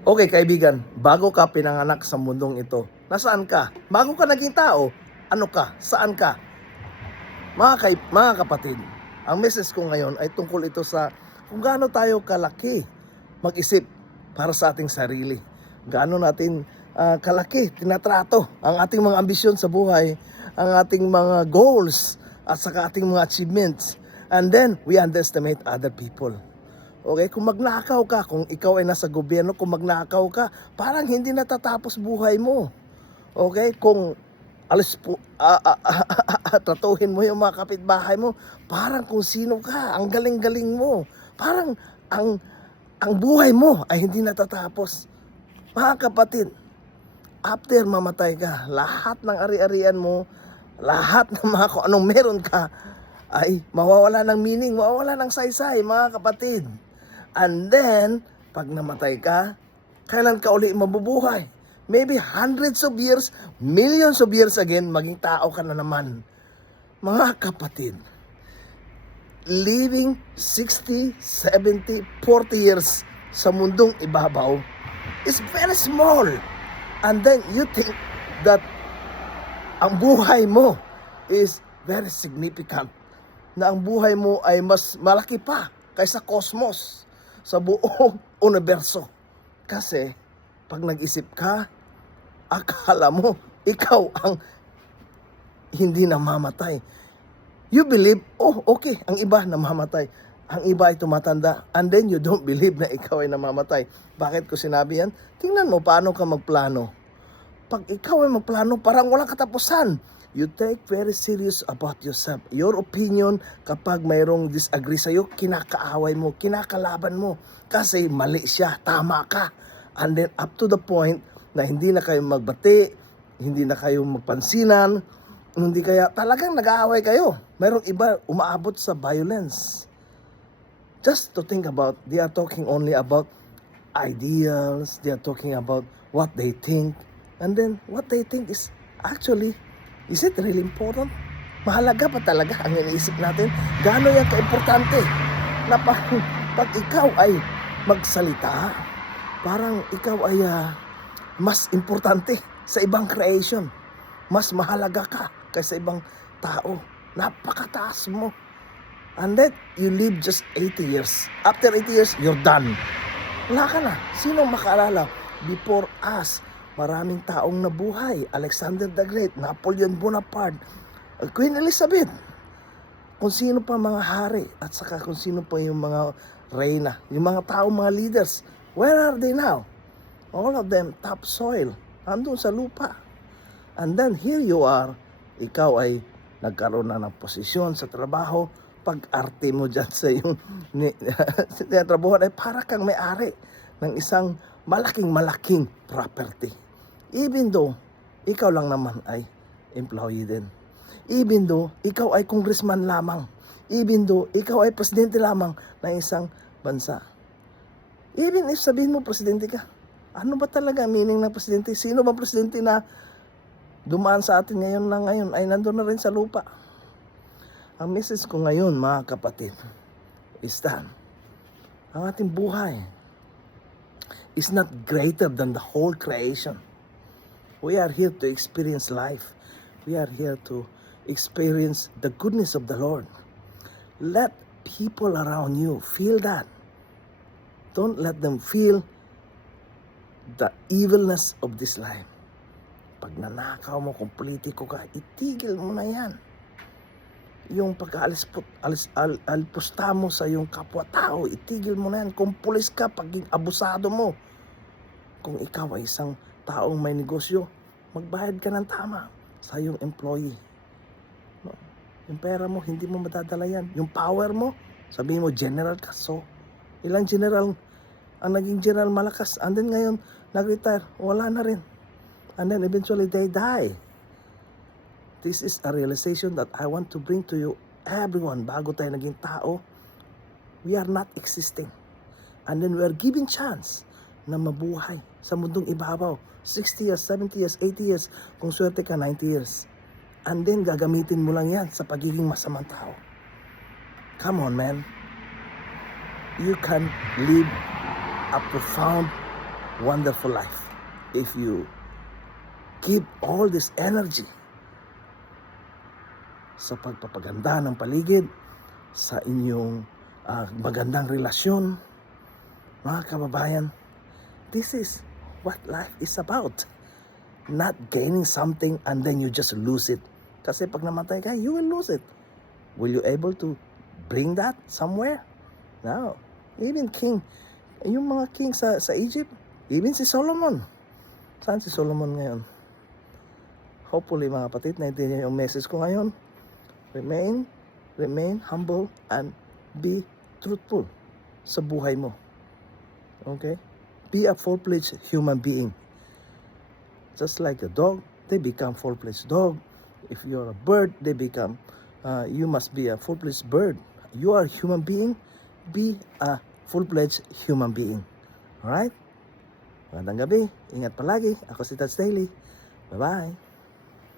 Okay, kaibigan, bago ka pinanganak sa mundong ito, nasaan ka? Bago ka naging tao, ano ka? Saan ka? Mga kapatid, ang message ko ngayon ay tungkol ito sa kung gaano tayo kalaki mag-isip para sa ating sarili. Gaano natin kalaki, tinatrato ang ating mga ambisyon sa buhay, ang ating mga goals, at saka ating mga achievements. And then, we underestimate other people. Okay, kung magnakaw ka, kung ikaw ay nasa gobyerno, kung magnakaw ka, parang hindi natatapos buhay mo. Okay, kung tratuhin mo yung mga kapitbahay mo, parang kung sino ka, ang galing-galing mo. Parang ang buhay mo ay hindi natatapos. Mga kapatid, after mamatay ka, lahat ng ari-arian mo, lahat ng mga kung anong meron ka, ay mawawala ng meaning, mawawala ng saysay, mga kapatid. And then, pag namatay ka, kailan ka uli mabubuhay? Maybe hundreds of years, millions of years again, maging tao ka na naman. Mga kapatid, living 60, 70, 40 years sa mundong ibabaw is very small. And then you think that ang buhay mo is very significant. Na ang buhay mo ay mas malaki pa kaysa cosmos, sa buong universo. Kasi pag nag-isip ka, akala mo ikaw ang hindi namamatay. You believe, oh okay, ang iba namamatay, ang iba ay tumatanda, and then you don't believe na ikaw ay namamatay. Bakit ko sinabi yan? Tingnan mo paano ka magplano. Pag ikaw ay magplano, parang walang katapusan. You take very serious about yourself. Your opinion, kapag mayroong disagree sa'yo, kinakaaway mo, kinakalaban mo. Kasi mali siya, tama ka. And then up to the point na hindi na kayo magbati, hindi na kayo magpansinan, hindi kaya talagang nag-aaway kayo. Mayroong iba umaabot sa violence. Just to think about, they are talking only about ideals, they are talking about what they think, and then what they think is actually, is it really important? Mahalaga pa talaga ang iniisip natin? Gaano yan ka-importante? Na pag ikaw ay magsalita, parang ikaw ay mas importante sa ibang creation. Mas mahalaga ka kaysa ibang tao. Napakataas mo. And then, you live just 80 years. After 80 years, you're done. Wala ka na. Sino makaalala? Before us, maraming taong nabuhay. Alexander the Great, Napoleon Bonaparte, Queen Elizabeth. Kung sino pa mga hari at saka kung sino pa yung mga reyna, yung mga taong mga leaders. Where are they now? All of them topsoil. Andun sa lupa. And then here you are, ikaw ay nagkaroon na ng posisyon sa trabaho. Pag-arte mo dyan sa yung trabaho ay para kang may-ari ng isang malaking property. Even though, ikaw lang naman ay employee din. Even though, ikaw ay congressman lamang. Even though, ikaw ay presidente lamang ng isang bansa. Even if sabihin mo presidente ka, ano ba talaga meaning ng presidente? Sino ba presidente na dumaan sa atin ngayon ay nandun na rin sa lupa? Ang message ko ngayon, mga kapatid, is that ang ating buhay is not greater than the whole creation. We are here to experience life. We are here to experience the goodness of the Lord. Let people around you feel that. Don't let them feel the evilness of this life. Pag nanakaw mo, kung politiko ka, itigil mo na yan. Yung pag-alpusta mo sa yung kapwa-tao, itigil mo na yan. Kung pulis ka, paging abusado mo. Kung ikaw ay isang taong may negosyo, magbayad ka ng tama sa iyong employee. No? Yung pera mo, hindi mo madadala yan. Yung power mo, sabihin mo, general ka. So, ilang general ang naging general malakas. And then ngayon, nag-retire, wala na rin. And then eventually they die. This is a realization that I want to bring to you, everyone, bago tayo naging tao, we are not existing. And then we are given chance na mabuhay sa mundong ibabaw. 60 years, 70 years, 80 years, kung swerte ka, 90 years. And then gagamitin mo lang yan sa pagiging masamang tao. Come on, man. You can live a profound wonderful life if you keep all this energy sa pagpapaganda ng paligid, sa inyong magandang relasyon. Mga kababayan, this is what life is about. Not gaining something and then you just lose it. Kasi pag namatay ka, you will lose it. Will you able to bring that somewhere? No. Even yung mga king sa Egypt, even si Solomon. Saan si Solomon ngayon? Hopefully mga kapatid, naintindihan yung message ko ngayon. Remain humble and be truthful sa buhay mo. Okay? Be a full-fledged human being. Just like a dog, they become full-fledged dog. If you're a bird, they become, you must be a full-fledged bird. You are a human being, be a full-fledged human being. Alright? Magandang gabi. Ingat palagi. Ako si Tats Daily. Bye-bye.